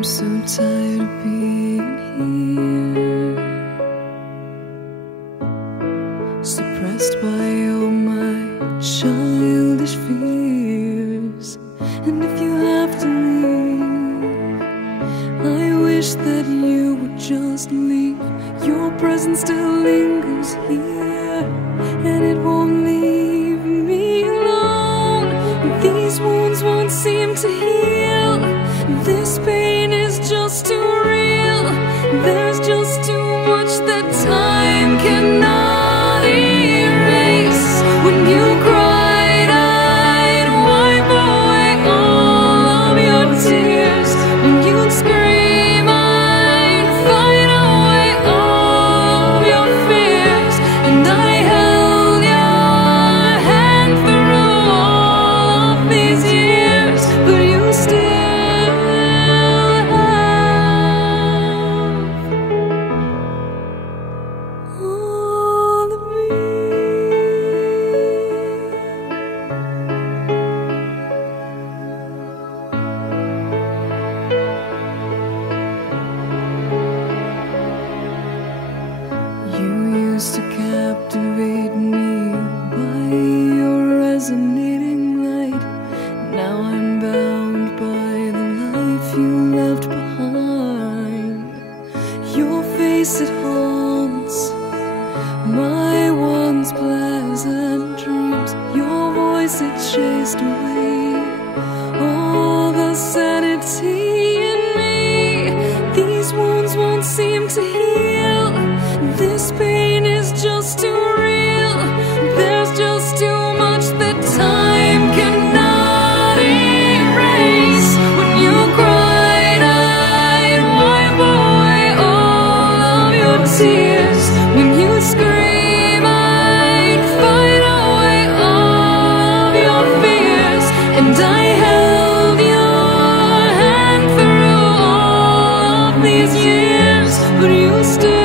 I'm so tired of being here, suppressed by all my childish fears. And if you have to leave, I wish that you would just leave. Your presence still lingers here, and it won't leave me alone. These wounds won't seem to heal. This pain is just too real. There's just too much that time cannot erase. When you cried, I'd wipe away all of your tears. When you'd scream, I'd fight away all of your fears. And I held your hand through all of these years, but you still to captivate me by your resonating light. Now I'm bound by the life you left behind. Your face, it haunts my once pleasant dreams. Your voice, it chased away all the sanity in me. These wounds won't seem to heal. This pain is just too real. There's just too much that time cannot erase. When you cried, I'd wipe away all of your tears. When you scream, I'd fight away all of your fears. And I held your hand through all of these years, but you still